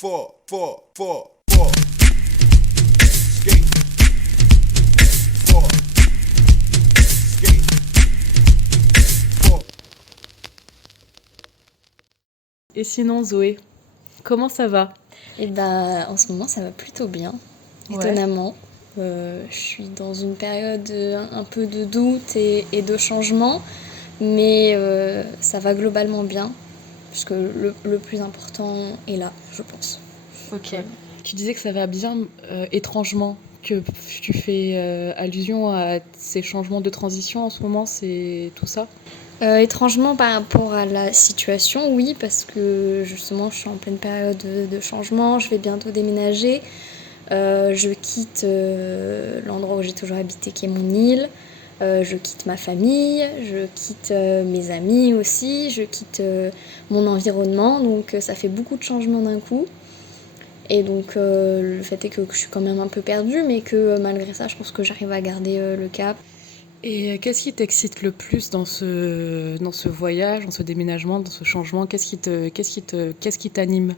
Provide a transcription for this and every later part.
four. Skate. Four. Skate. Four. Et sinon, Zoé, comment ça va? Et en ce moment, ça va plutôt bien, étonnamment. Je suis dans une période un peu de doute et de changement, mais ça va globalement bien, puisque le plus important est là, je pense. Ok. Tu disais que ça va bien étrangement, que tu fais allusion à ces changements de transition en ce moment, c'est tout ça? Étrangement par rapport à la situation, oui, parce que justement, je suis en pleine période de changement, je vais bientôt déménager. Je quitte l'endroit où j'ai toujours habité, qui est mon île. Je quitte ma famille, je quitte mes amis aussi, je quitte mon environnement. Donc ça fait beaucoup de changements d'un coup. Et donc le fait est que je suis quand même un peu perdue, mais que malgré ça, je pense que j'arrive à garder le cap. Et qu'est-ce qui t'excite le plus dans ce voyage, dans ce déménagement, dans ce changement? Qu'est-ce qui t'anime?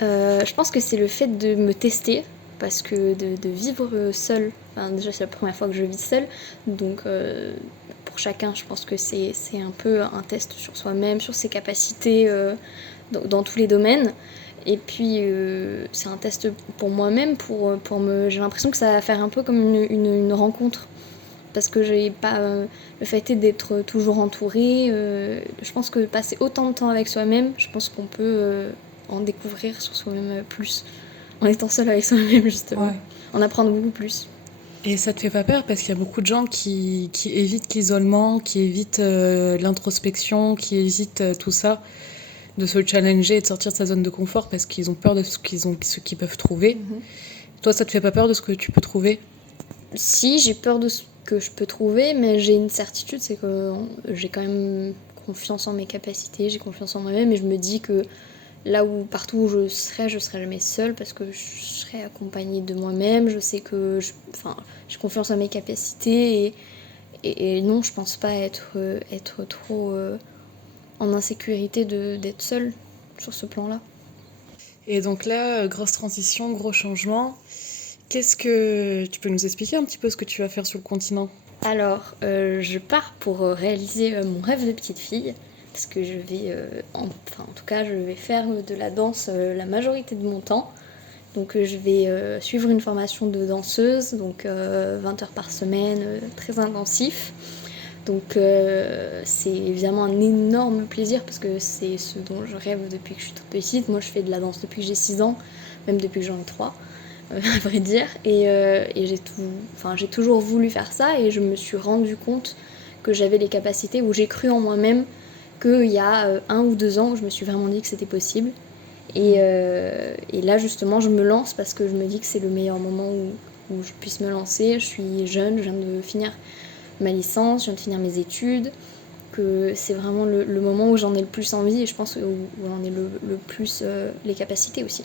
Je pense que c'est le fait de me tester, parce que de vivre seule, enfin déjà c'est la première fois que je vis seule, donc pour chacun je pense que c'est un peu un test sur soi-même, sur ses capacités dans tous les domaines. Et puis c'est un test pour moi-même, j'ai l'impression que ça va faire un peu comme une rencontre. Parce que j'ai pas. Le fait est d'être toujours entourée. Je pense que passer autant de temps avec soi-même, je pense qu'on peut en découvrir sur soi-même plus. En étant seul avec soi-même, justement. Ouais. En apprendre beaucoup plus. Et ça te fait pas peur parce qu'il y a beaucoup de gens qui évitent l'isolement, qui évitent l'introspection, qui évitent tout ça, de se challenger et de sortir de sa zone de confort parce qu'ils ont peur de ce qu'ils peuvent trouver. Toi, ça te fait pas peur de ce que tu peux trouver? Si, j'ai peur de ce que je peux trouver, mais j'ai une certitude, c'est que j'ai quand même confiance en mes capacités, j'ai confiance en moi-même, et je me dis que partout où je serai jamais seule, parce que je serai accompagnée de moi-même. Je sais que j'ai confiance en mes capacités, et non, je pense pas être trop en insécurité d'être seule sur ce plan-là. Et donc là, grosse transition, gros changement. Qu'est-ce que tu peux nous expliquer un petit peu ce que tu vas faire sur le continent? Alors, je pars pour réaliser mon rêve de petite fille, parce que je vais, en tout cas, je vais faire de la danse la majorité de mon temps. Donc je vais suivre une formation de danseuse, donc 20 heures par semaine, très intensif. Donc c'est évidemment un énorme plaisir, parce que c'est ce dont je rêve depuis que je suis toute petite. Moi je fais de la danse depuis que j'ai 6 ans, même depuis que j'en ai 3, à vrai dire. Et j'ai toujours voulu faire ça, et je me suis rendu compte que j'avais les capacités, où j'ai cru en moi-même qu'il y a 1 ou 2 ans, où je me suis vraiment dit que c'était possible. Et là justement je me lance, parce que je me dis que c'est le meilleur moment où je puisse me lancer. Je suis jeune, je viens de finir ma licence, je viens de finir mes études, que c'est vraiment le moment où j'en ai le plus envie, et je pense où j'en ai le plus les capacités aussi.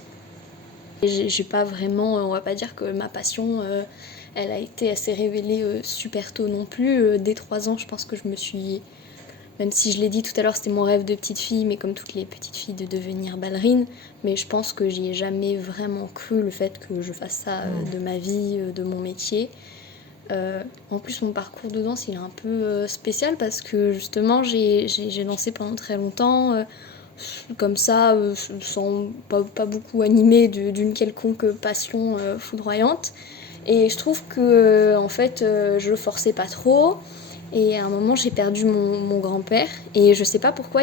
Et j'ai pas vraiment, on va pas dire que ma passion elle s'est révélée super tôt non plus. Dès 3 ans, je pense que je me suis, même si je l'ai dit tout à l'heure, c'était mon rêve de petite fille, mais comme toutes les petites filles, de devenir ballerine. Mais je pense que j'y ai jamais vraiment cru, le fait que je fasse ça de ma vie, de mon métier. En plus, mon parcours de danse, il est un peu spécial, parce que justement, j'ai dansé pendant très longtemps, comme ça, sans pas beaucoup animée d'une quelconque passion foudroyante. Et je trouve que en fait, je forçais pas trop. Et à un moment, j'ai perdu mon grand-père. Et je sais pas pourquoi,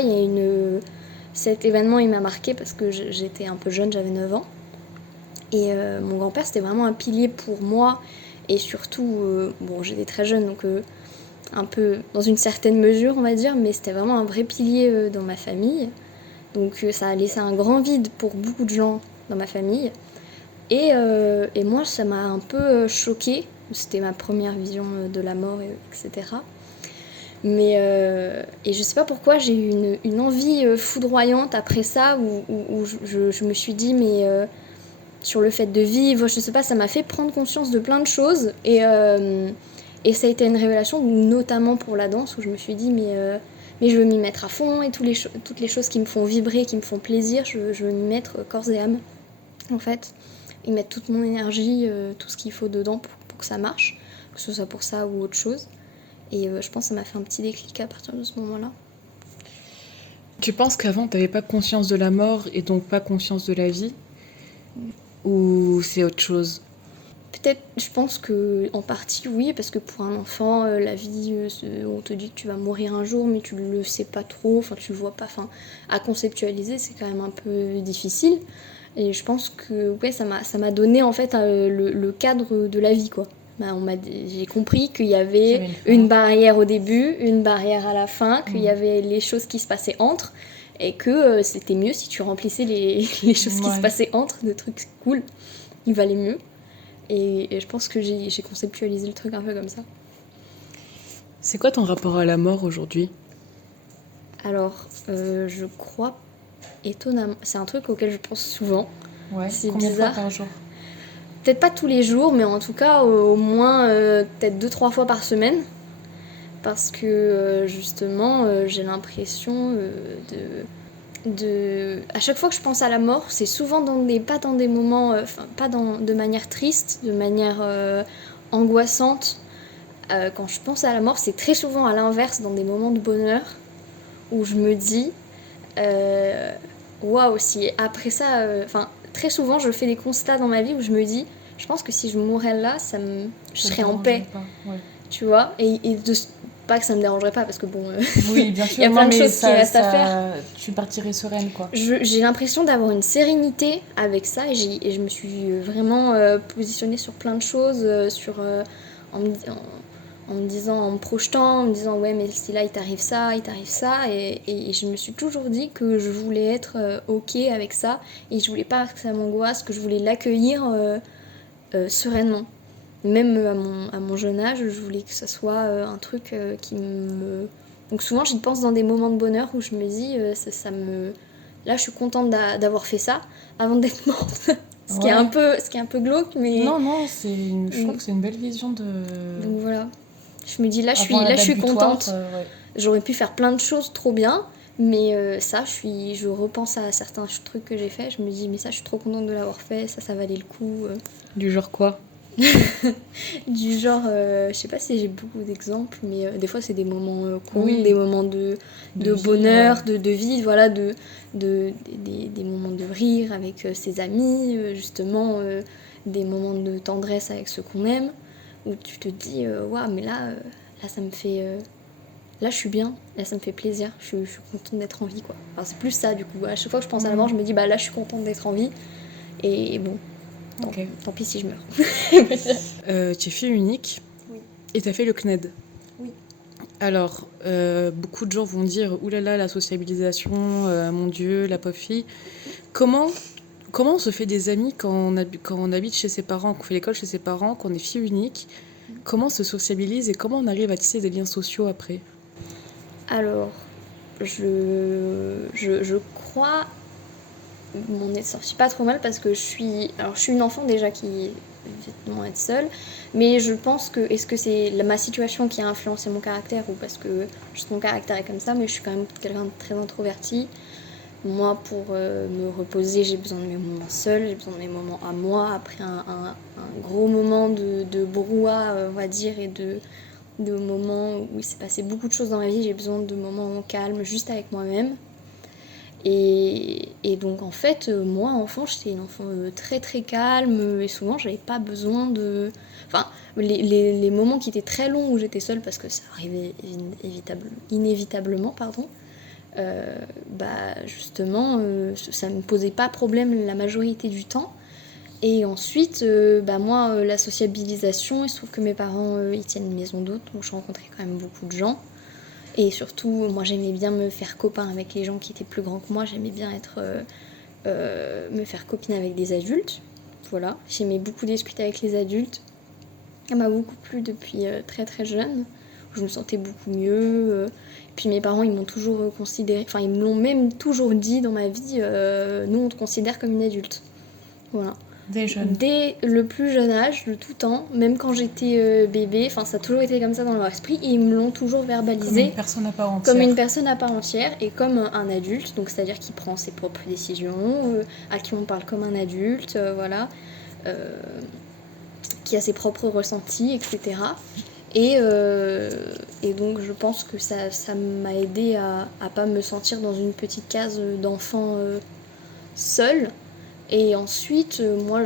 cet événement, il m'a marqué, parce que j'étais un peu jeune, j'avais 9 ans. Et mon grand-père, c'était vraiment un pilier pour moi. Et surtout, j'étais très jeune, donc un peu dans une certaine mesure, on va dire. Mais c'était vraiment un vrai pilier dans ma famille. Donc ça a laissé un grand vide pour beaucoup de gens dans ma famille. Et moi, ça m'a un peu choquée. C'était ma première vision de la mort, etc. Mais et je sais pas pourquoi, j'ai eu une envie foudroyante après ça, où je me suis dit, mais sur le fait de vivre, je sais pas, ça m'a fait prendre conscience de plein de choses. Et ça a été une révélation, notamment pour la danse, où je me suis dit, mais mais je veux m'y mettre à fond et toutes les choses qui me font vibrer, qui me font plaisir, je veux m'y mettre corps et âme, en fait. Y mettre toute mon énergie, tout ce qu'il faut dedans pour que ça marche, que ce soit pour ça ou autre chose. Et je pense que ça m'a fait un petit déclic à partir de ce moment-là. Tu penses qu'avant, tu n'avais pas conscience de la mort et donc pas conscience de la vie? Ou c'est autre chose? Peut-être, je pense que en partie oui, parce que pour un enfant, la vie, on te dit que tu vas mourir un jour, mais tu le sais pas trop, enfin tu le vois pas, enfin à conceptualiser, c'est quand même un peu difficile. Et je pense que ouais, ça m'a donné en fait le cadre de la vie quoi. Bah, j'ai compris qu'il y avait une barrière au début, une barrière à la fin, qu'il y avait les choses qui se passaient entre, et que c'était mieux si tu remplissais les choses qui se passaient entre, de trucs cool, il valait mieux. Et je pense que j'ai conceptualisé le truc un peu comme ça. C'est quoi ton rapport à la mort aujourd'hui? Alors, je crois étonnamment, c'est un truc auquel je pense souvent. Ouais, c'est combien bizarre. de fois par jour? Peut-être pas tous les jours, mais en tout cas au moins peut-être 2-3 fois par semaine. Parce que justement, j'ai l'impression à chaque fois que je pense à la mort, c'est souvent pas dans des moments, de manière triste, de manière angoissante. Quand je pense à la mort, c'est très souvent à l'inverse, dans des moments de bonheur, où je me dis, waouh, si après ça, très souvent je fais des constats dans ma vie où je me dis, je pense que si je mourais là, je serais en paix, tu vois, pas que ça me dérangerait pas parce que bon oui bien sûr il y a plein de choses qui restent à faire, tu partirais sereine quoi. J'ai l'impression d'avoir une sérénité avec ça et je me suis vraiment positionnée sur plein de choses en me disant, en me projetant, en me disant ouais mais si là il t'arrive ça et je me suis toujours dit que je voulais être ok avec ça et je voulais pas que ça m'angoisse, que je voulais l'accueillir sereinement. Même à mon jeune âge, je voulais que ça soit un truc qui me... Donc souvent, j'y pense dans des moments de bonheur où je me dis, là, je suis contente d'avoir fait ça avant d'être morte. Ce qui est un peu glauque, mais... Non, je trouve que c'est une belle vision de... Donc voilà. Je me dis, là, je suis contente. J'aurais pu faire plein de choses trop bien, mais je repense à certains trucs que j'ai fait. Je me dis, mais ça, je suis trop contente de l'avoir fait. Ça valait le coup. Du genre quoi? Du genre, je sais pas si j'ai beaucoup d'exemples, mais des fois c'est des moments cons, des moments de bonheur, de vie, voilà, des moments de rire avec ses amis, justement, des moments de tendresse avec ceux qu'on aime, où tu te dis, waouh, mais là ça me fait... là je suis bien, là ça me fait plaisir, je suis contente d'être en vie, quoi. Enfin, c'est plus ça, du coup, à chaque fois que je pense à la mort, je me dis, bah là je suis contente d'être en vie, et bon... Tant pis si je meurs. Tu es fille unique et tu as fait le CNED. Oui. Alors, beaucoup de gens vont dire « Oulala, la sociabilisation, mon Dieu, la pauvre fille ». Comment on se fait des amis quand on habite chez ses parents, qu'on fait l'école chez ses parents, qu'on est fille unique? Comment on se sociabilise et comment on arrive à tisser des liens sociaux après? Alors, je crois... m'en est sortie pas trop mal parce que je suis une enfant déjà qui veut être seule, mais je pense que est-ce que c'est ma situation qui a influencé mon caractère ou parce que juste mon caractère est comme ça, mais je suis quand même quelqu'un de très introverti. Moi, pour me reposer, j'ai besoin de mes moments seuls, j'ai besoin de mes moments à moi après un gros moment de brouhaha, on va dire, et de moments où il s'est passé beaucoup de choses dans ma vie. J'ai besoin de moments calmes juste avec moi-même. Et donc en fait, moi enfant, j'étais une enfant très très calme et souvent j'avais pas besoin de... Enfin, les moments qui étaient très longs où j'étais seule parce que ça arrivait inévitablement, justement, ça me posait pas problème la majorité du temps. Et ensuite, moi, la sociabilisation, il se trouve que mes parents, ils tiennent une maison d'hôtes, donc je rencontrais quand même beaucoup de gens. Et surtout, moi j'aimais bien me faire copain avec les gens qui étaient plus grands que moi, j'aimais bien me faire copine avec des adultes. Voilà, j'aimais beaucoup discuter avec les adultes. Ça m'a beaucoup plu depuis très très jeune, je me sentais beaucoup mieux. Puis mes parents, ils m'ont toujours considéré, ils me l'ont même toujours dit dans ma vie, nous on te considère comme une adulte. Voilà. Des jeunes. Dès le plus jeune âge, de tout temps, même quand j'étais bébé, enfin ça a toujours été comme ça dans leur esprit, et ils me l'ont toujours Comme verbalisé une personne à part entière. comme une personne à part entière et comme un adulte, donc c'est-à-dire qui prend ses propres décisions, à qui on parle comme un adulte, voilà, euh, qui a ses propres ressentis, etc. Et donc je pense que ça m'a aidé à pas me sentir dans une petite case d'enfant seule. Et ensuite, moi,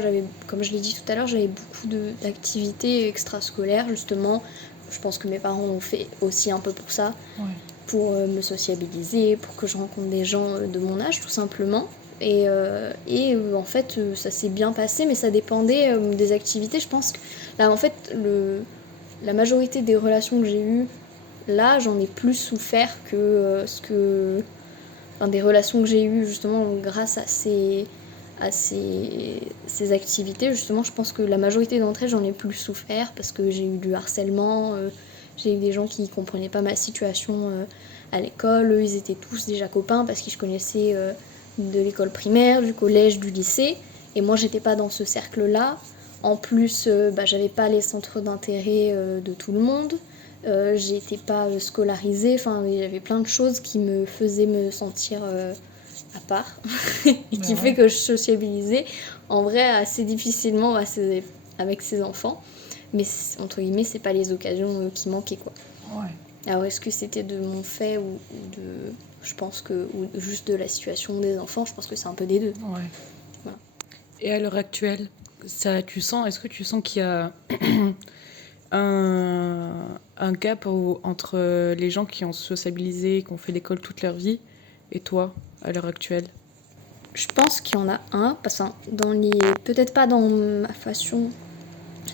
comme je l'ai dit tout à l'heure, j'avais beaucoup d'activités extrascolaires, justement. Je pense que mes parents ont fait aussi un peu pour ça, Ouais. pour me sociabiliser, pour que je rencontre des gens de mon âge, tout simplement. En fait, ça s'est bien passé, mais ça dépendait des activités. Je pense que là, en fait, la majorité des relations que j'ai eues, là, j'en ai plus souffert que enfin, des relations que j'ai eues, justement, grâce à ces activités. Justement, je pense que la majorité d'entre elles, j'en ai plus souffert parce que j'ai eu du harcèlement, j'ai eu des gens qui comprenaient pas ma situation à l'école. Eux, ils étaient tous déjà copains parce qu'ils se connaissaient de l'école primaire, du collège, du lycée. Et moi, j'étais pas dans ce cercle-là. En plus, j'avais pas les centres d'intérêt de tout le monde. J'étais pas scolarisée. Enfin, il y avait plein de choses qui me faisaient me sentir à part et qui fait que je sociabilisais en vrai assez difficilement avec ses enfants. Mais entre guillemets, c'est pas les occasions qui manquaient, quoi. Ouais. Alors est-ce que c'était de mon fait ou de, je pense que, ou juste de la situation des enfants? Je pense que c'est un peu des deux. Ouais. Voilà. Et à l'heure actuelle, est-ce que tu sens qu'il y a un gap entre les gens qui ont sociabilisé, qui ont fait l'école toute leur vie, et toi, à l'heure actuelle? Je pense qu'il y en a un, parce que peut-être pas dans ma façon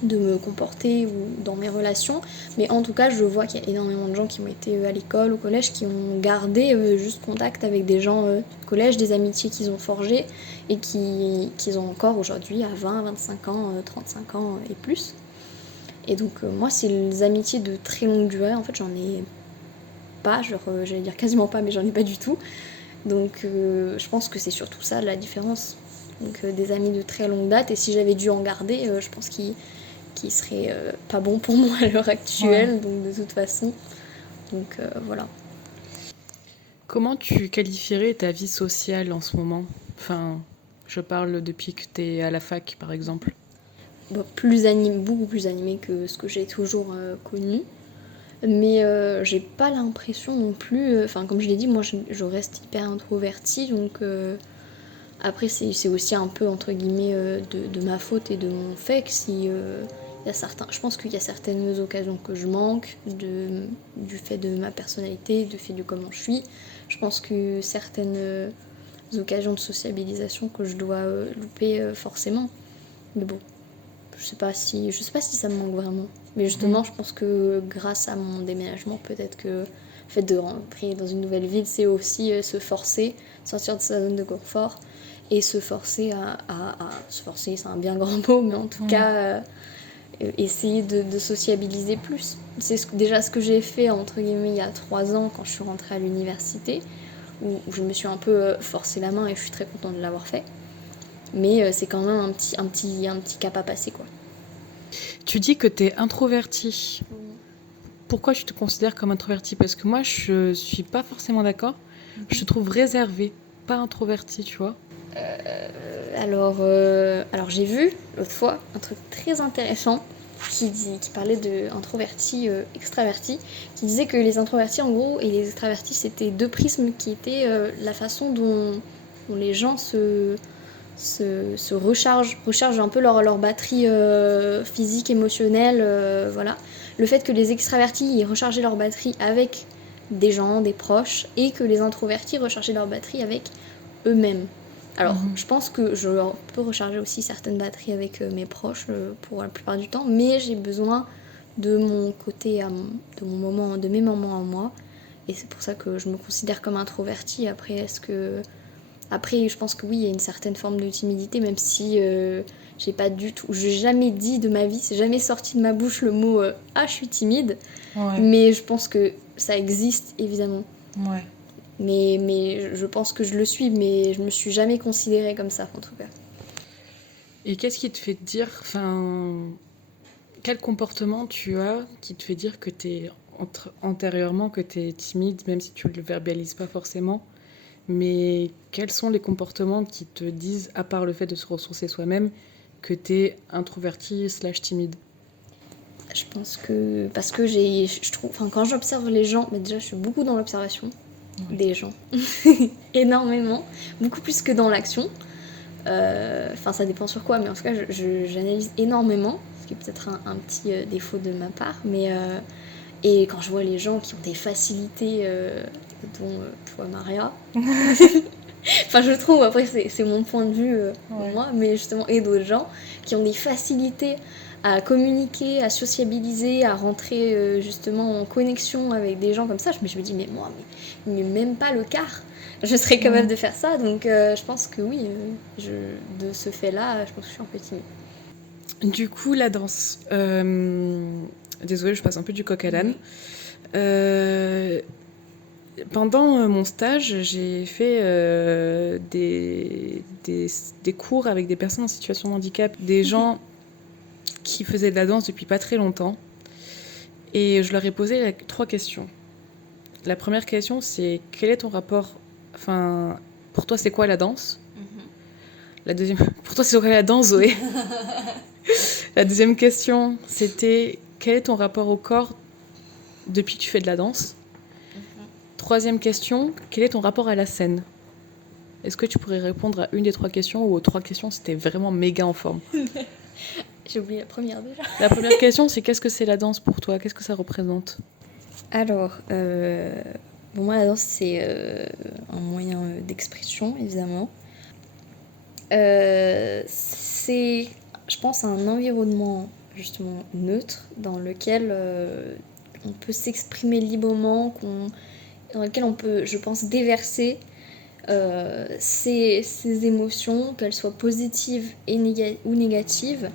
de me comporter ou dans mes relations, mais en tout cas je vois qu'il y a énormément de gens qui ont été à l'école, au collège, qui ont gardé juste contact avec des gens du collège, des amitiés qu'ils ont forgées et qu'ils ont encore aujourd'hui à 20, 25 ans, 35 ans et plus. Et donc moi c'est les amitiés de très longue durée, en fait j'en ai pas, j'allais dire quasiment pas, mais j'en ai pas du tout. Donc je pense que c'est surtout ça la différence. Donc des amis de très longue date, et si j'avais dû en garder, je pense qu'ils seraient pas bons pour moi à l'heure actuelle, donc de toute façon. Donc voilà. Comment tu qualifierais ta vie sociale en ce moment? Enfin, je parle depuis que tu es à la fac, par exemple. Bon, beaucoup plus animée que ce que j'ai toujours connu. Mais j'ai pas l'impression non plus, enfin comme je l'ai dit, moi je reste hyper introvertie, donc après c'est aussi un peu entre guillemets de ma faute et de mon fait que je pense qu'il y a certaines occasions que je manque du fait de ma personnalité, du fait de comment je suis. Je pense que certaines occasions de sociabilisation que je dois louper forcément. Mais bon, je sais pas si ça me manque vraiment. Mais justement, je pense que grâce à mon déménagement, peut-être que le fait de rentrer dans une nouvelle ville, c'est aussi se forcer, sortir de sa zone de confort et se forcer se forcer, c'est un bien grand mot, mais en tout cas essayer de sociabiliser plus. C'est déjà ce que j'ai fait entre guillemets il y a 3 ans quand je suis rentrée à l'université, où je me suis un peu forcé la main et je suis très contente de l'avoir fait. Mais c'est quand même un petit cap à passer, quoi. Tu dis que tu es introvertie. Pourquoi tu te considères comme introvertie? Parce que moi, je suis pas forcément d'accord. Je te trouve réservée, pas introvertie, tu vois. Alors j'ai vu l'autre fois un truc très intéressant qui parlait de introvertis, extravertis, qui disait que les introvertis en gros et les extravertis c'était deux prismes qui étaient la façon dont les gens se rechargent un peu leur batterie physique, émotionnelle, voilà. Le fait que les extravertis ils rechargeaient leur batterie avec des gens, des proches, et que les introvertis rechargeaient leur batterie avec eux-mêmes. Alors, je pense que je peux recharger aussi certaines batteries avec mes proches pour la plupart du temps, mais j'ai besoin de mon côté, de mes moments à moi, et c'est pour ça que je me considère comme introvertie. Après, je pense que oui, il y a une certaine forme de timidité, même si j'ai jamais dit de ma vie, c'est jamais sorti de ma bouche le mot ah, je suis timide, mais je pense que ça existe évidemment. Ouais. Mais je pense que je le suis, mais je me suis jamais considérée comme ça, en tout cas. Et qu'est-ce qui te fait te dire, enfin, quel comportement tu as qui te fait dire que t'es antérieurement que t'es timide, même si tu le verbalises pas forcément, mais quels sont les comportements qui te disent, à part le fait de se ressourcer soi-même, que t'es introverti slash timide? Je pense que parce que je trouve, enfin quand j'observe les gens, mais déjà je suis beaucoup dans l'observation des gens, énormément, beaucoup plus que dans l'action. Enfin ça dépend sur quoi, mais en tout cas j'analyse énormément, ce qui est peut-être un petit défaut de ma part, mais et quand je vois les gens qui ont des facilités, dont toi Maria, enfin je trouve, après c'est mon point de vue pour Ouais. moi, mais justement et d'autres gens qui ont des facilités à communiquer, à sociabiliser, à rentrer justement en connexion avec des gens comme ça, je me dis mais moi, mais même pas le quart, je serais capable de faire ça, donc je pense que oui, de ce fait-là, je pense que je suis un peu timide. Du coup, la danse. Désolée, je passe un peu du coq à l'âne. Pendant mon stage, j'ai fait des cours avec des personnes en situation de handicap, des gens qui faisaient de la danse depuis pas très longtemps. Et je leur ai posé 3 questions. La première question, c'est quel est ton rapport... Enfin, pour toi, c'est quoi la danse? La deuxième... Pour toi, c'est quoi la danse, Zoé? La deuxième question, c'était quel est ton rapport au corps depuis que tu fais de la danse? Troisième question, quel est ton rapport à la scène? Est-ce que tu pourrais répondre à une des 3 questions ou aux 3 questions si t'es vraiment méga en forme? J'ai oublié la première déjà. La première question, c'est qu'est-ce que c'est la danse pour toi? Qu'est-ce que ça représente? Alors, pour moi la danse c'est un moyen d'expression évidemment. C'est, je pense, un environnement justement neutre dans lequel on peut s'exprimer librement, dans lequel on peut, je pense, déverser ses émotions, qu'elles soient positives ou négatives.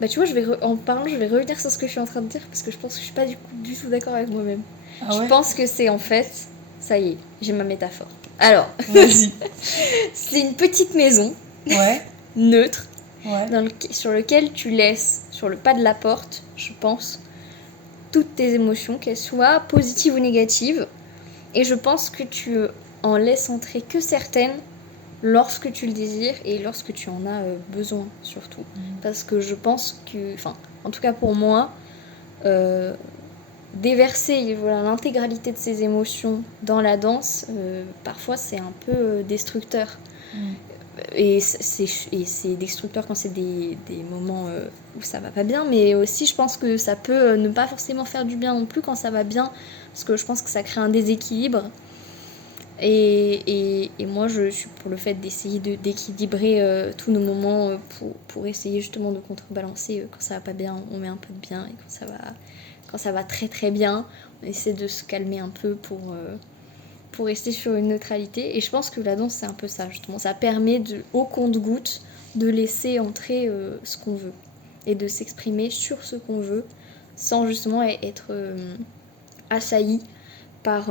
Bah tu vois, en parlant, je vais revenir sur ce que je suis en train de dire parce que je pense que je suis pas du tout d'accord avec moi-même. Je pense que c'est en fait, ça y est, j'ai ma métaphore. Alors, Vas-y. c'est une petite maison Ouais. neutre Ouais. sur lequel tu laisses sur le pas de la porte, je pense, toutes tes émotions, qu'elles soient positives ou négatives. Et je pense que tu en laisses entrer que certaines lorsque tu le désires et lorsque tu en as besoin surtout. Parce que je pense que, enfin, en tout cas pour moi, déverser voilà, l'intégralité de ses émotions dans la danse, parfois c'est un peu destructeur. Et c'est destructeur quand c'est des moments où ça va pas bien, mais aussi je pense que ça peut ne pas forcément faire du bien non plus quand ça va bien, parce que je pense que ça crée un déséquilibre. Et moi je suis pour le fait d'essayer d'équilibrer tous nos moments pour essayer justement de contrebalancer. Quand ça va pas bien, on met un peu de bien, et quand ça va très très bien, on essaie de se calmer un peu pour rester sur une neutralité. Et je pense que la danse c'est un peu ça justement, ça permet au compte-gouttes de laisser entrer ce qu'on veut et de s'exprimer sur ce qu'on veut sans justement être assailli par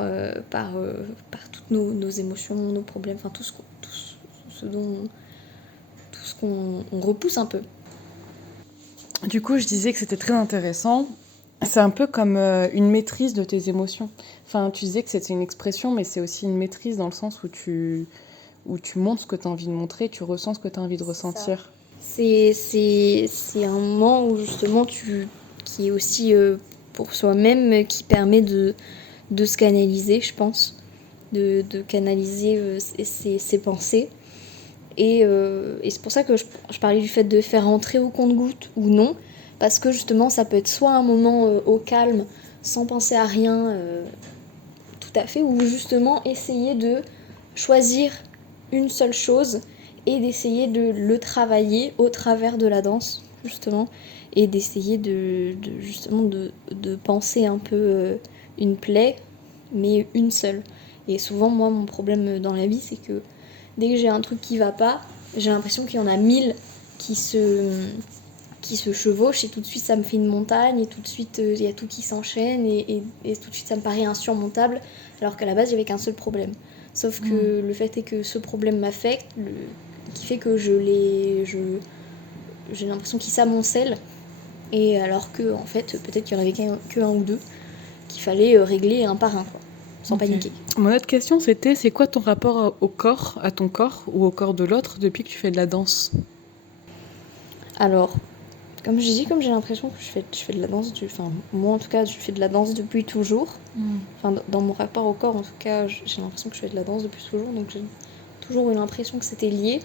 toutes nos émotions, nos problèmes, enfin tout ce qu'on repousse un peu. Du coup, je disais que c'était très intéressant. C'est un peu comme une maîtrise de tes émotions. Enfin, tu disais que c'était une expression, mais c'est aussi une maîtrise dans le sens où tu montres ce que tu as envie de montrer, tu ressens ce que tu as envie de ressentir. C'est un moment où justement qui est aussi pour soi-même, qui permet de se canaliser, je pense, de canaliser ses pensées. Et c'est pour ça que je parlais du fait de faire entrer au compte-gouttes ou non, parce que justement ça peut être soit un moment au calme, sans penser à rien, tout à fait, ou justement essayer de choisir une seule chose et d'essayer de le travailler au travers de la danse, justement, et d'essayer justement de penser un peu une plaie, mais une seule. Et souvent, moi, mon problème dans la vie, c'est que dès que j'ai un truc qui va pas, j'ai l'impression qu'il y en a 1000 qui se chevauchent, et tout de suite ça me fait une montagne, et tout de suite il y a tout qui s'enchaîne, et tout de suite ça me paraît insurmontable, alors qu'à la base j'avais qu'un seul problème. Sauf que le fait est que ce problème m'affecte, qui fait que j'ai l'impression qu'il s'amoncelle. Et alors que, en fait, peut-être qu'il y en avait que un ou deux qu'il fallait régler un par un, quoi, sans Ok. paniquer. Mon autre question, c'était, c'est quoi ton rapport au corps, à ton corps ou au corps de l'autre depuis que tu fais de la danse? Alors, comme j'ai dit, comme j'ai l'impression que je fais de la danse, enfin, moi en tout cas, je fais de la danse depuis toujours. Enfin, dans mon rapport au corps, en tout cas, j'ai l'impression que je fais de la danse depuis toujours, donc j'ai toujours eu l'impression que c'était lié.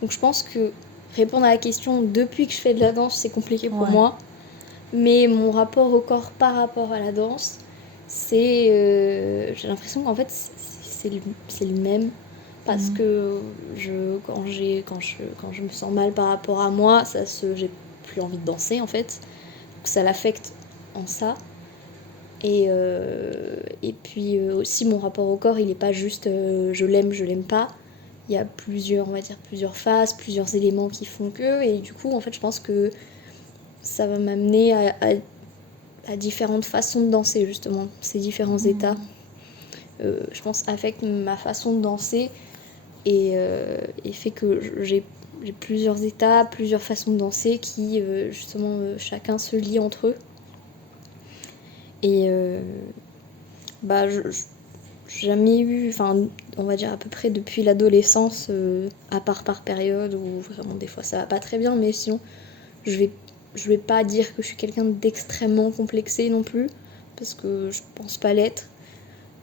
Donc je pense que répondre à la question depuis que je fais de la danse, c'est compliqué pour moi. Mais mon rapport au corps par rapport à la danse, j'ai l'impression qu'en fait, c'est le même. Parce que quand je me sens mal par rapport à moi, j'ai plus envie de danser en fait. Donc ça l'affecte en ça. Et puis aussi mon rapport au corps, il n'est pas juste je l'aime pas. Il y a plusieurs phases, plusieurs éléments qui font que. Et du coup, en fait, je pense que ça va m'amener à différentes façons de danser, justement. Ces différents états, je pense, affectent ma façon de danser et fait que j'ai plusieurs états, plusieurs façons de danser qui, justement, chacun se lient entre eux. Et j'ai jamais eu, enfin, on va dire à peu près depuis l'adolescence, à part par période où vraiment des fois ça va pas très bien, mais sinon je vais pas dire que je suis quelqu'un d'extrêmement complexé non plus, parce que je pense pas l'être.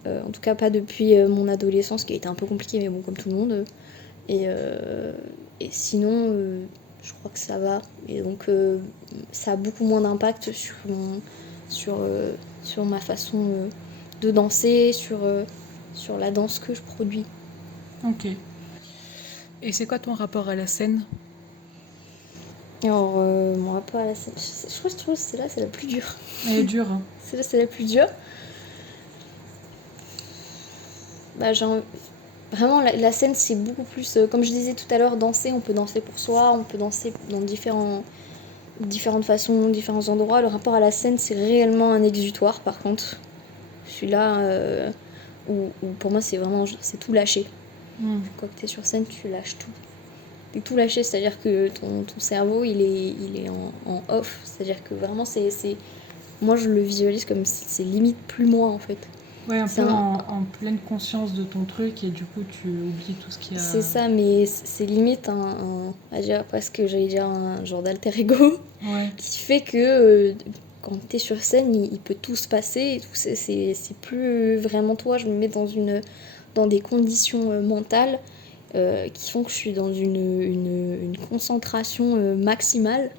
En tout cas pas depuis mon adolescence qui a été un peu compliquée, mais bon, comme tout le monde. Et sinon, je crois que ça va. Et donc ça a beaucoup moins d'impact sur ma façon de danser, sur la danse que je produis. Ok. Et c'est quoi ton rapport à la scène? Alors, mon rapport à la scène, je trouve que celle-là, c'est la plus dure. Elle est dure, hein. Celle-là, c'est la plus dure. Vraiment, la scène, c'est beaucoup plus... comme je disais tout à l'heure, danser, on peut danser pour soi, on peut danser dans différentes façons, différents endroits. Le rapport à la scène, c'est réellement un exutoire, par contre. Je suis là où pour moi, c'est tout lâcher. Quand tu es sur scène, tu lâches tout. T'es tout lâché, c'est-à-dire que ton cerveau, il est en off. C'est-à-dire que vraiment, moi, je le visualise comme si c'est limite plus moi, en fait. Ouais, un peu en pleine conscience de ton truc et du coup tu oublies tout ce qu'il y a. C'est ça, mais c'est limite on va dire presque, j'allais dire, un genre d'alter ego qui fait que quand t'es sur scène, il peut tout se passer et tout, c'est plus vraiment toi. Je me mets dans des conditions mentales qui font que je suis dans une concentration maximale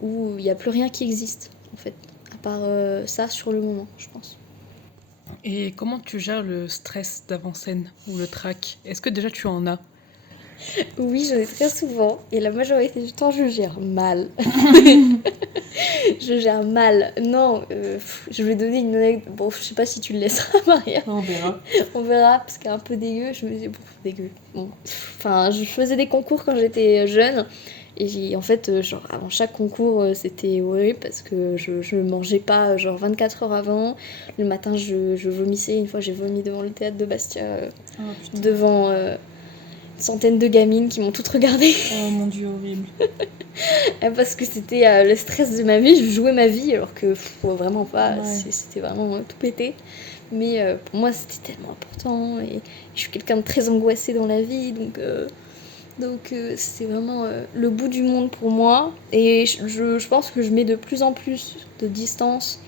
où il n'y a plus rien qui existe, en fait, à part ça sur le moment, je pense. Et comment tu gères le stress d'avant-scène ou le trac? Est-ce que déjà tu en as? Oui, j'en ai très souvent, et la majorité du temps, je gère mal. Je gère mal. Non, je vais donner une anecdote. Bon, je sais pas si tu le laisseras, Maria. On verra. On verra, parce qu'elle est un peu dégueu. Je me disais, bon, dégueu. Bon. Enfin, je faisais des concours quand j'étais jeune. Et en fait, genre, avant chaque concours, c'était horrible parce que je mangeais pas, genre, 24 heures avant. Le matin, je vomissais. Une fois, j'ai vomi devant le théâtre de Bastia, devant une centaine de gamines qui m'ont toutes regardée. Oh mon dieu, horrible. Parce que c'était le stress de ma vie. Je jouais ma vie, alors que vraiment pas. Ouais. C'était vraiment tout pété. Mais pour moi, c'était tellement important. Et je suis quelqu'un de très angoissé dans la vie. Donc c'est vraiment le bout du monde pour moi. Et je pense que je mets de plus en plus de distance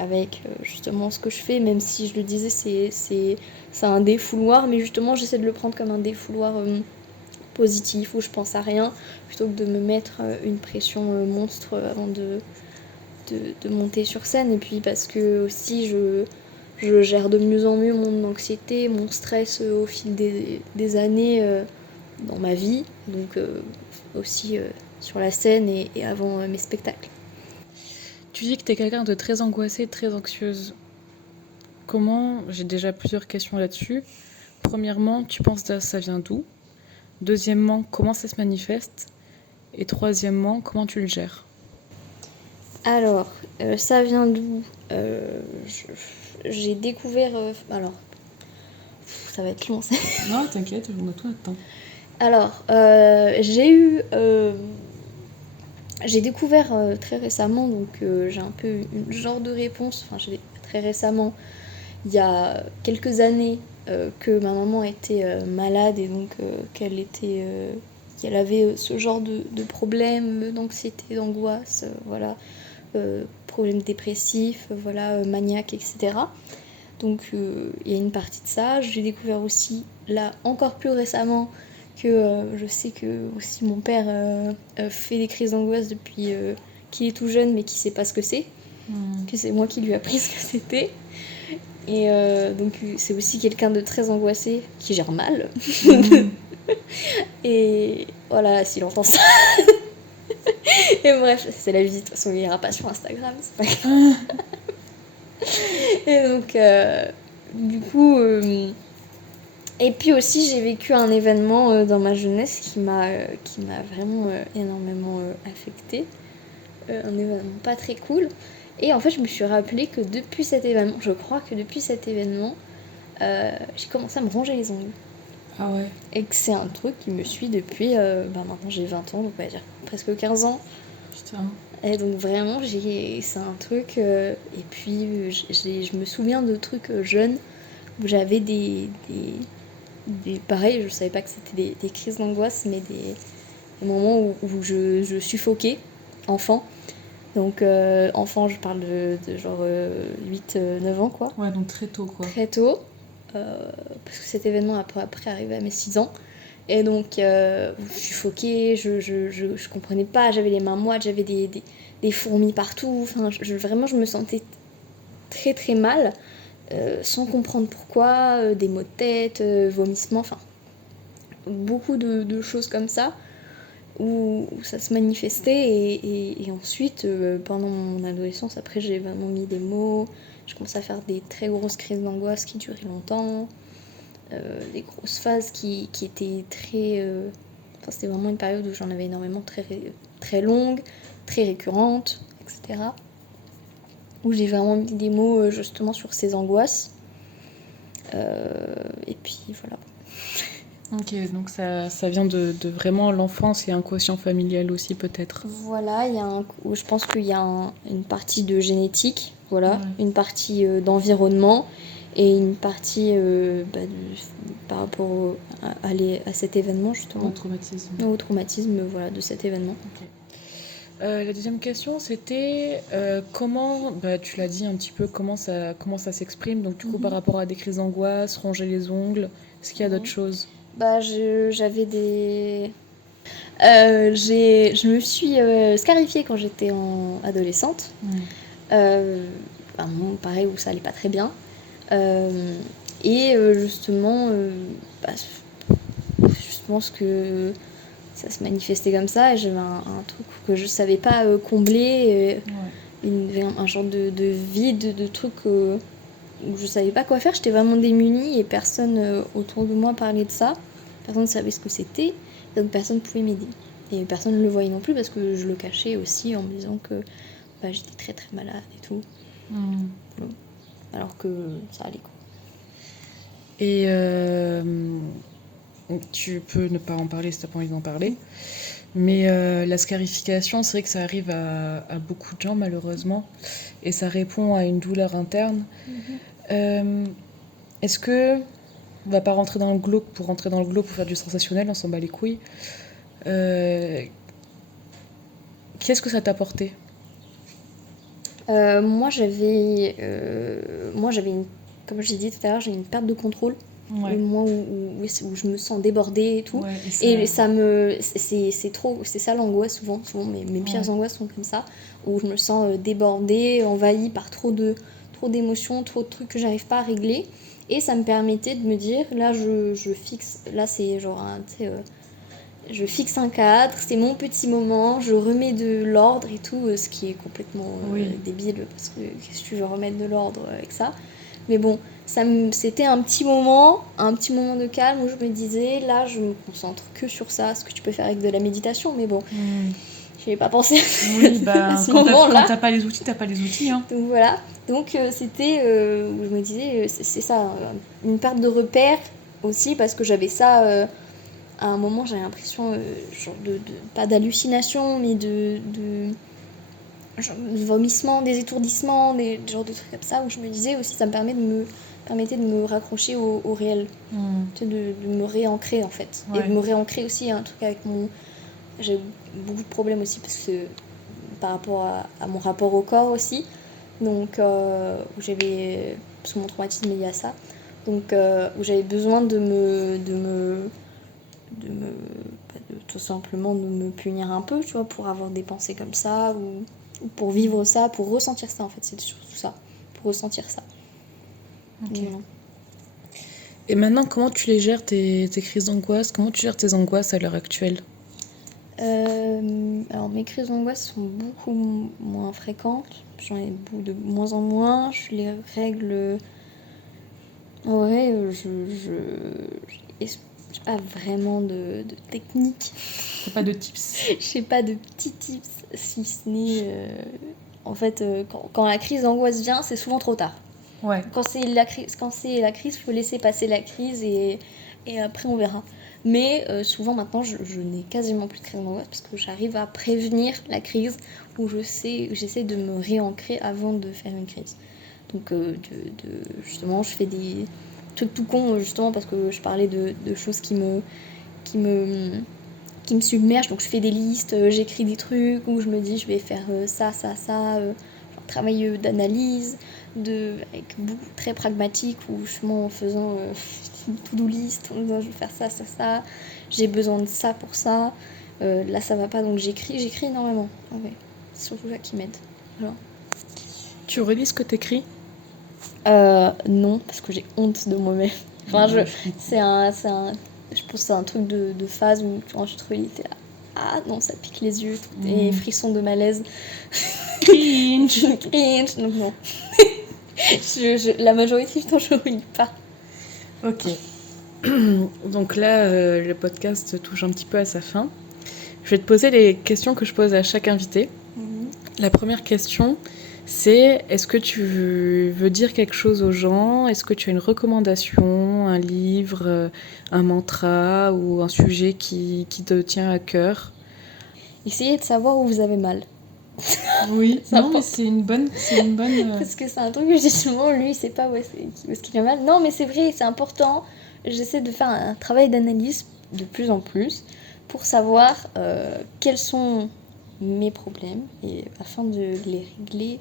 avec justement ce que je fais, même si je le disais, c'est un défouloir, mais justement j'essaie de le prendre comme un défouloir positif où je pense à rien, plutôt que de me mettre une pression monstre avant de monter sur scène. Et puis parce que aussi je gère de mieux en mieux mon anxiété, mon stress au fil des années dans ma vie, donc aussi sur la scène et avant mes spectacles. Tu dis que t'es quelqu'un de très angoissée, très anxieuse. Comment? J'ai déjà plusieurs questions là-dessus. Premièrement, tu penses que ça vient d'où? Deuxièmement, comment ça se manifeste? Et troisièmement, comment tu le gères? Alors, ça vient d'où? J'ai découvert... alors, Ça va être long. Non, t'inquiète, on a tout notre temps. Alors, j'ai découvert très récemment, donc j'ai un peu une genre de réponse. Enfin, j'ai très récemment, il y a quelques années, que ma maman était malade et donc qu'elle avait ce genre de problème, d'anxiété, d'angoisse, voilà, problèmes dépressifs, voilà, maniaques, etc. Donc il y a une partie de ça. J'ai découvert aussi, là, encore plus récemment, que je sais que aussi mon père fait des crises d'angoisse depuis qu'il est tout jeune, mais qu'il sait pas ce que c'est. Que c'est moi qui lui ai appris ce que c'était. Et donc c'est aussi quelqu'un de très angoissé, qui gère mal. Et voilà, s'il entend ça. Et bref, c'est la vie, de toute façon il ira pas sur Instagram, c'est pas grave. Et donc du coup et puis aussi j'ai vécu un événement dans ma jeunesse qui m'a vraiment énormément affectée, un événement pas très cool. Et en fait je me suis rappelé que depuis cet événement, je crois que depuis cet événement, j'ai commencé à me ronger les ongles. Ah ouais. Et que c'est un truc qui me suit depuis, maintenant j'ai 20 ans, donc on va dire presque 15 ans. Putain. Et donc vraiment, c'est un truc... et puis, je me souviens de trucs jeunes où j'avais pareil, je savais pas que c'était des crises d'angoisse, mais des moments où je suffoquais, enfant. Donc enfant, je parle de genre 8-9 ans, quoi. Ouais, donc très tôt, quoi. Très tôt. Parce que cet événement a peu après arrivé à mes 6 ans. Et donc, je suffoquais, je comprenais pas, j'avais les mains moites, j'avais des fourmis partout. Enfin, vraiment, je me sentais très très mal, sans comprendre pourquoi, des maux de tête, vomissements, enfin, beaucoup de choses comme ça, où ça se manifestait. Et ensuite, pendant mon adolescence, après, j'ai vraiment mis des mots. Je commençais à faire des très grosses crises d'angoisse qui duraient longtemps. Des grosses phases qui étaient très... Enfin, c'était vraiment une période où j'en avais énormément, très, très longue, très récurrente, etc. Où j'ai vraiment mis des mots justement sur ces angoisses. Et puis voilà. Ok, donc ça vient de vraiment l'enfance et un quotient familial aussi peut-être. Voilà, je pense qu'il y a une partie de génétique, voilà, une partie d'environnement et une partie par rapport à cet événement justement. Au traumatisme, voilà, de cet événement. Okay. La deuxième question, c'était comment, tu l'as dit un petit peu, comment ça s'exprime, donc du coup par rapport à des crises d'angoisse, ronger les ongles, est-ce qu'il y a d'autres choses? J'avais des... je me suis scarifiée quand j'étais adolescente. Pareil, où ça allait pas très bien. Justement, je pense que ça se manifestait comme ça et j'avais un truc que je savais pas combler, un genre de vide, de truc où je savais pas quoi faire. J'étais vraiment démunie et personne autour de moi parlait de ça. Personne ne savait ce que c'était, donc personne ne pouvait m'aider. Et personne ne le voyait non plus parce que je le cachais aussi en me disant que j'étais très très malade et tout. Alors que ça allait, quoi. Et tu peux ne pas en parler si tu n'as pas envie d'en parler. Mais la scarification, c'est vrai que ça arrive à beaucoup de gens malheureusement. Et ça répond à une douleur interne. Est-ce que... On va pas rentrer dans le glauque pour rentrer dans le glauque pour faire du sensationnel, on s'en bat les couilles. Qu'est-ce que ça t'a apporté ? Moi j'avais comme j'ai dit tout à l'heure, j'ai une perte de contrôle. Ouais. Moi où je me sens débordée et tout. Ouais, et ça c'est ça l'angoisse souvent mes pires angoisses sont comme ça, où je me sens débordée, envahie par trop d'émotions, trop de trucs que j'arrive pas à régler. Et ça me permettait de me dire, là je fixe, là c'est genre je fixe un cadre, c'est mon petit moment, je remets de l'ordre et tout, ce qui est complètement débile, parce que qu'est-ce que tu veux remettre de l'ordre avec ça ? Mais bon, c'était un petit moment de calme où je me disais, là je me concentre que sur ça, ce que tu peux faire avec de la méditation, mais bon, J'y avais pas pensé Oui, bah, à ce quand moment-là. t'as pas les outils, t'as pas les outils. Hein. Donc voilà. Donc c'était où je me disais, c'est ça, une perte de repère aussi, parce que j'avais ça. À un moment, j'avais l'impression, genre pas d'hallucination, mais genre de vomissement, des étourdissements, des genres de trucs comme ça, où je me disais aussi, ça me permettait de me raccrocher au réel, tu sais, de me réancrer en fait. Ouais. Et de me réancrer aussi, un truc avec mon. J'ai beaucoup de problèmes aussi, parce que par rapport à mon rapport au corps aussi, donc où j'avais. Parce que mon traumatisme est lié à ça, donc où j'avais besoin tout simplement de me punir un peu, tu vois, pour avoir des pensées comme ça, ou pour vivre ça, pour ressentir ça, en fait, c'est surtout ça, pour ressentir ça. Ok. Voilà. Et maintenant, comment tu les gères, tes crises d'angoisse? Comment tu gères tes angoisses à l'heure actuelle? Alors mes crises d'angoisse sont beaucoup moins fréquentes, j'en ai de moins en moins, je les règle. En vrai, j'ai pas vraiment de technique. T'as pas de tips? J'ai pas de petits tips, si ce n'est. En fait, quand la crise d'angoisse vient, c'est souvent trop tard. Ouais. Quand c'est la crise, faut laisser passer la crise et après on verra. Mais souvent maintenant, je n'ai quasiment plus de crise d'angoisse parce que j'arrive à prévenir la crise, où j'essaie de me réancrer avant de faire une crise. Donc justement, je fais des trucs tout cons, justement parce que je parlais de choses qui me submergent. Donc je fais des listes, j'écris des trucs où je me dis je vais faire ça, un travail d'analyse, avec beaucoup très pragmatique, où justement en faisant une to-do list, en disant je vais faire ça, ça, ça, j'ai besoin de ça pour ça, là ça va pas, donc j'écris énormément. Ouais. C'est surtout ça qui m'aide. Voilà. Tu relis ce que t'écris? Non, parce que j'ai honte de moi-même. Enfin, je pense que c'est un truc de phase où quand tu te relis, t'es là, ah non, ça pique les yeux, et frissons de malaise. Cringe. Cringe, donc non. La majorité du temps, je relis pas. Ok. Donc là, le podcast touche un petit peu à sa fin. Je vais te poser les questions que je pose à chaque invité. La première question, c'est est-ce que tu veux dire quelque chose aux gens? Est-ce que tu as une recommandation, un livre, un mantra ou un sujet qui te tient à cœur? Essayez de savoir où vous avez mal. Oui, C'est non, important. mais c'est une bonne. Parce que c'est un truc que je dis souvent, lui, il sait pas où est-ce qu'il a mal. Non, mais c'est vrai, c'est important. J'essaie de faire un travail d'analyse de plus en plus pour savoir quels sont mes problèmes, et afin de les régler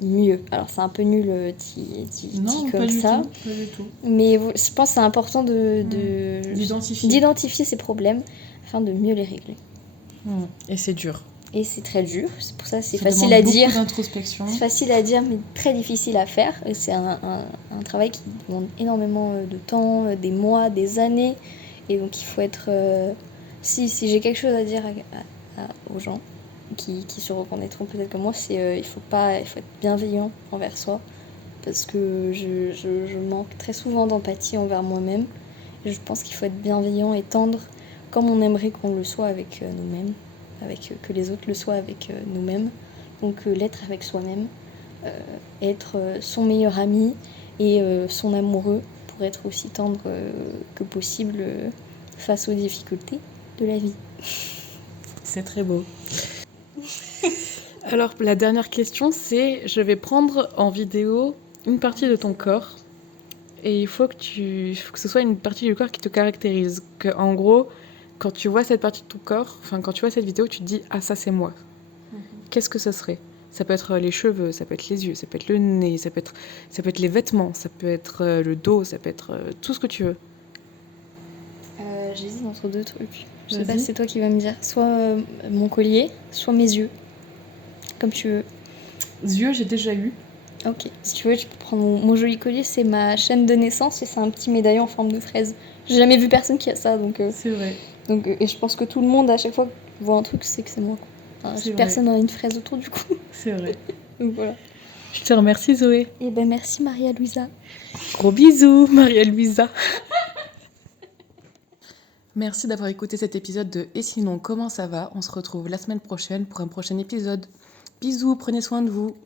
mieux. Alors c'est un peu nul dit Non, comme pas du ça, tout, pas du tout. mais je pense que c'est important d'identifier ses problèmes afin de mieux les régler. Et c'est dur. Et c'est très dur, c'est pour ça que c'est Ça facile demande à dire. beaucoup d'introspection. C'est facile à dire, mais très difficile à faire. Et c'est un travail qui demande énormément de temps, des mois, des années. Et donc il faut être... si j'ai quelque chose à dire aux gens qui se reconnaîtront peut-être comme moi, c'est il faut être bienveillant envers soi. Parce que je manque très souvent d'empathie envers moi-même. Et je pense qu'il faut être bienveillant et tendre comme on aimerait qu'on le soit avec nous-mêmes. Que les autres le soient avec nous-mêmes. Donc l'être avec soi-même, être son meilleur ami et son amoureux, pour être aussi tendre que possible face aux difficultés de la vie. C'est très beau. Alors, la dernière question, c'est je vais prendre en vidéo une partie de ton corps et il faut que ce soit une partie du corps qui te caractérise. Que, en gros, quand tu vois cette partie de ton corps, enfin, quand tu vois cette vidéo, tu te dis ah, ça c'est moi. Qu'est-ce que ça serait? Ça peut être les cheveux, ça peut être les yeux, ça peut être le nez, ça peut être les vêtements, ça peut être le dos, ça peut être tout ce que tu veux. J'hésite entre deux trucs. Je sais Vas-y. pas si c'est toi qui vas me dire. Soit mon collier, soit mes yeux. Comme tu veux. Yeux, j'ai déjà eu. Ok. Si tu veux, tu peux prendre mon joli collier. C'est ma chaîne de naissance et c'est un petit médaillon en forme de fraise. J'ai jamais vu personne qui a ça, donc... C'est vrai. Et je pense que tout le monde, à chaque fois qu'il voit un truc, c'est que c'est moi. Enfin, C'est personne n'a une fraise autour du cou. C'est vrai. Donc voilà. Je te remercie, Zoé. Et ben merci Maria-Louisa. Gros bisous, Maria-Louisa. Merci d'avoir écouté cet épisode de Et sinon, comment ça va? On se retrouve la semaine prochaine pour un prochain épisode. Bisous, prenez soin de vous.